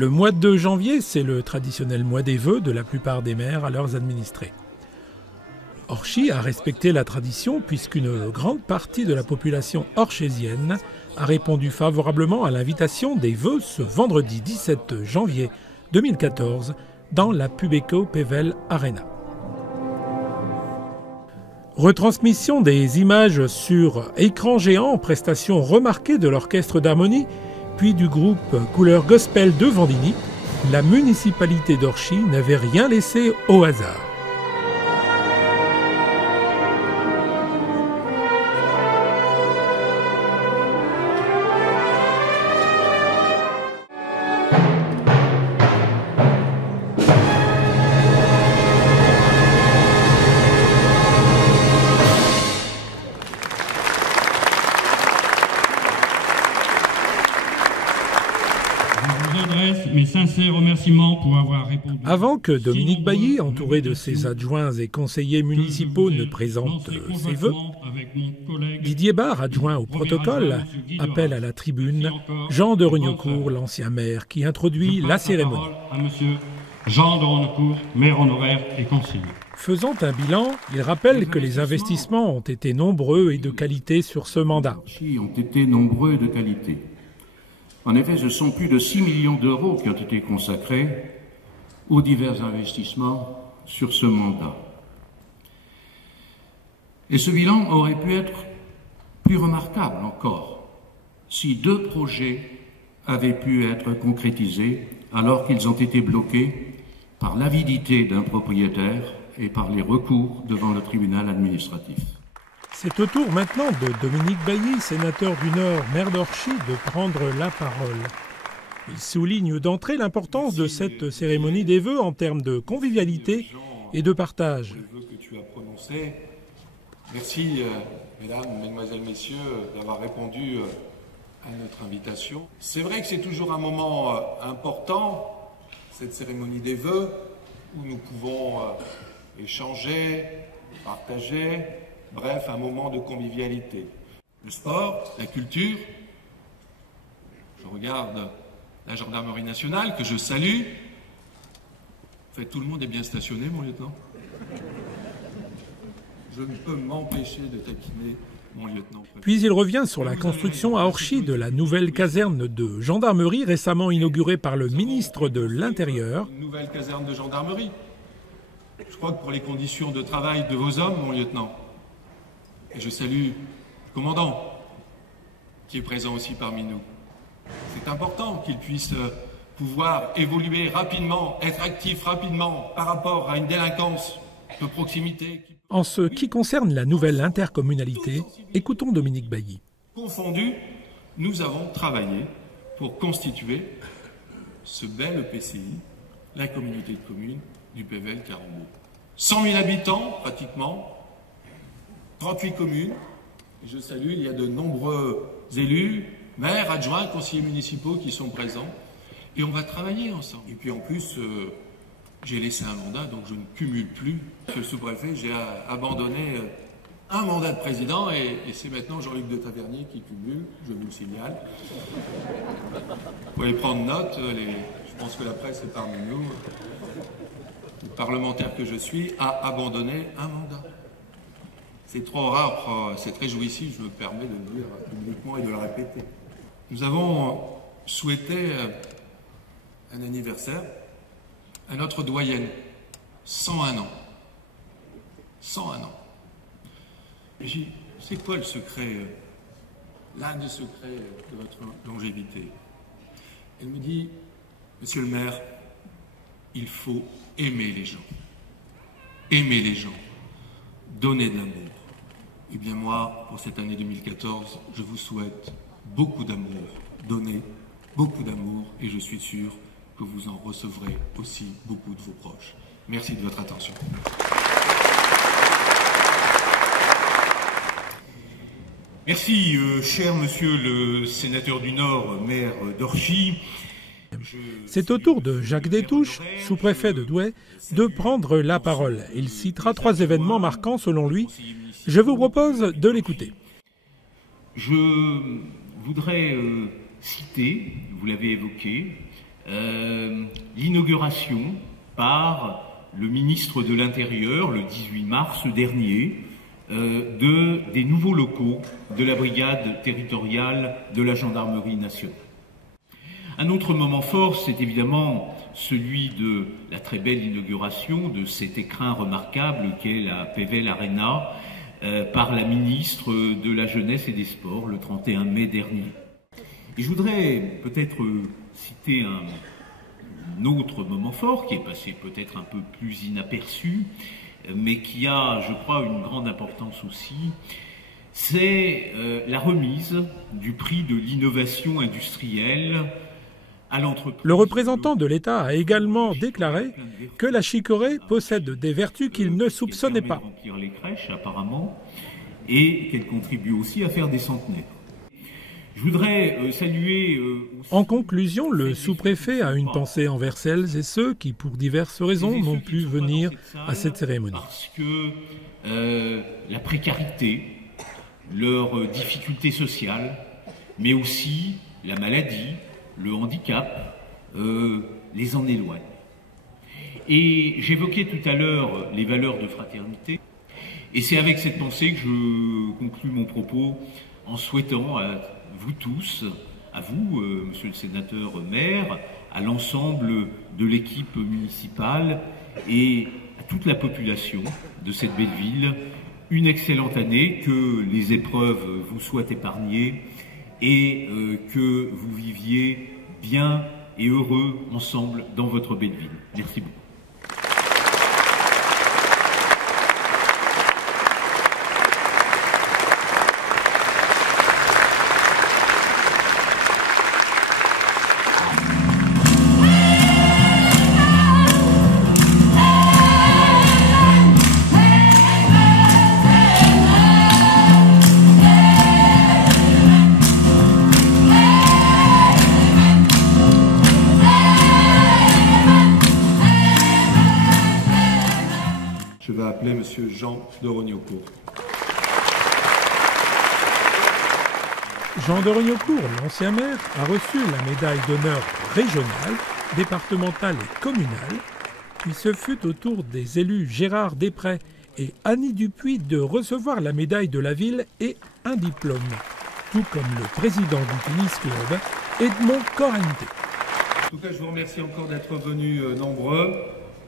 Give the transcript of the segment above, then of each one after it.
Le mois de janvier, c'est le traditionnel mois des vœux de la plupart des maires à leurs administrés. Orchy a respecté la tradition puisqu'une grande partie de la population orchésienne a répondu favorablement à l'invitation des vœux ce vendredi 17 janvier 2014 dans la Pubeco Pevel Arena. Retransmission des images sur écran géant, prestation remarquée de l'orchestre d'harmonie, puis du groupe Couleur Gospel de Vendigny, la municipalité d'Orchy n'avait rien laissé au hasard. Mes sincères remerciements pour avoir répondu. Avant que Dominique Bailly, entouré de ses adjoints et conseillers municipaux, ne présente ses vœux, Didier Barre, adjoint au protocole, appelle à la tribune Jean de Regnocourt, l'ancien maire, qui introduit la cérémonie. À monsieur Jean de Regnocourt, maire honoraire et conseiller. Faisant un bilan, il rappelle que les investissements ont été nombreux et de qualité sur ce mandat. Ont été nombreux et de qualité. En effet, ce sont plus de 6 millions d'euros qui ont été consacrés aux divers investissements sur ce mandat. Et ce bilan aurait pu être plus remarquable encore si 2 projets avaient pu être concrétisés alors qu'ils ont été bloqués par l'avidité d'un propriétaire et par les recours devant le tribunal administratif. C'est au tour maintenant de Dominique Bailly, sénateur du Nord, maire d'Orchy, de prendre la parole. Il souligne d'entrée l'importance de cette cérémonie des vœux en termes de convivialité et de partage. Les vœux que tu as prononcés. Merci, mesdames, mesdemoiselles, messieurs, d'avoir répondu à notre invitation. C'est vrai que c'est toujours un moment important, cette cérémonie des vœux, où nous pouvons échanger, partager. Bref, un moment de convivialité. Le sport, la culture. Je regarde la gendarmerie nationale, que je salue. En fait, tout le monde est bien stationné, mon lieutenant. Je ne peux m'empêcher de taquiner mon lieutenant. Puis il revient sur la construction à Orchy de la nouvelle caserne de gendarmerie récemment inaugurée par le ministre de l'Intérieur. Une nouvelle caserne de gendarmerie. Je crois que pour les conditions de travail de vos hommes, mon lieutenant, et je salue le commandant, qui est présent aussi parmi nous. C'est important qu'il puisse pouvoir évoluer rapidement, être actif rapidement par rapport à une délinquance de proximité. En ce qui concerne la nouvelle intercommunalité, écoutons Dominique Bailly. Confondu, nous avons travaillé pour constituer ce bel EPCI, la communauté de communes du Pével-Carambou. 100 000 habitants, pratiquement, 38 communes, je salue, il y a de nombreux élus, maires, adjoints, conseillers municipaux qui sont présents, et on va travailler ensemble. Et puis en plus, j'ai laissé un mandat, donc je ne cumule plus. Le sous-préfet, j'ai abandonné un mandat de président, et c'est maintenant Jean-Luc de Tavernier qui cumule, je vous le signale. Vous pouvez prendre note, je pense que la presse est parmi nous. Le parlementaire que je suis a abandonné un mandat. C'est trop rare, c'est très jouissif, je me permets de le dire publiquement et de le répéter. Nous avons souhaité un anniversaire à notre doyenne, 101 ans. 101 ans. Et j'ai dit, c'est quoi le secret, l'un des secrets de votre longévité? Elle me dit, monsieur le maire, il faut aimer les gens. Aimer les gens. Donner de l'amour. Eh bien moi, pour cette année 2014, je vous souhaite beaucoup d'amour. Donnez beaucoup d'amour et je suis sûr que vous en recevrez aussi beaucoup de vos proches. Merci de votre attention. Merci, cher monsieur le sénateur du Nord, maire d'Orchy. C'est au tour de Jacques Détouche, sous-préfet de Douai, de prendre la parole. Il citera 3 événements marquants selon lui. Je vous propose de l'écouter. Je voudrais citer, vous l'avez évoqué, l'inauguration par le ministre de l'Intérieur, le 18 mars dernier, des nouveaux locaux de la brigade territoriale de la gendarmerie nationale. Un autre moment fort, c'est évidemment celui de la très belle inauguration de cet écrin remarquable qu'est la PEVEL Arena par la ministre de la Jeunesse et des Sports le 31 mai dernier. Et je voudrais peut-être citer un autre moment fort qui est passé peut-être un peu plus inaperçu, mais qui a, je crois, une grande importance aussi. C'est la remise du prix de l'innovation industrielle à l'entreprise. Le représentant de l'État a également déclaré que la chicorée possède des vertus qu'il ne soupçonnait pas. Elle permet de remplir les crèches, apparemment, et qu'elle contribue aussi à faire des centenaires. Je voudrais saluer... En conclusion, le sous-préfet a une pensée envers celles et ceux qui, pour diverses raisons, n'ont pu venir à cette cérémonie. Parce que la précarité, leurs difficultés sociales, mais aussi la maladie, le handicap, les en éloignent. Et j'évoquais tout à l'heure les valeurs de fraternité, et c'est avec cette pensée que je conclus mon propos en souhaitant à vous tous, à vous, monsieur le sénateur maire, à l'ensemble de l'équipe municipale et à toute la population de cette belle ville, une excellente année, que les épreuves vous soient épargnées et que vous viviez bien et heureux ensemble dans votre belle ville. Merci beaucoup. Je vais appeler Monsieur Jean de Rognocourt. Jean de Rognocourt, l'ancien maire, a reçu la médaille d'honneur régionale, départementale et communale, puis ce fut au tour des élus Gérard Després et Annie Dupuis de recevoir la médaille de la ville et un diplôme, tout comme le président du Tennis Club, Edmond Corrente. En tout cas, je vous remercie encore d'être venus nombreux.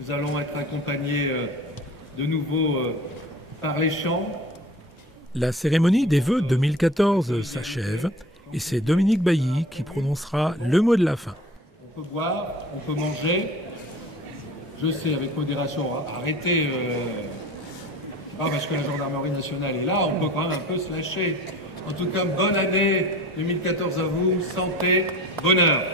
Nous allons être accompagnés de nouveau par les chants. La cérémonie des vœux 2014 s'achève et c'est Dominique Bailly qui prononcera le mot de la fin. On peut boire, on peut manger. Je sais, avec modération, arrêtez. Pas parce que la gendarmerie nationale est là, on peut quand même un peu se lâcher. En tout cas, bonne année 2014 à vous, santé, bonheur.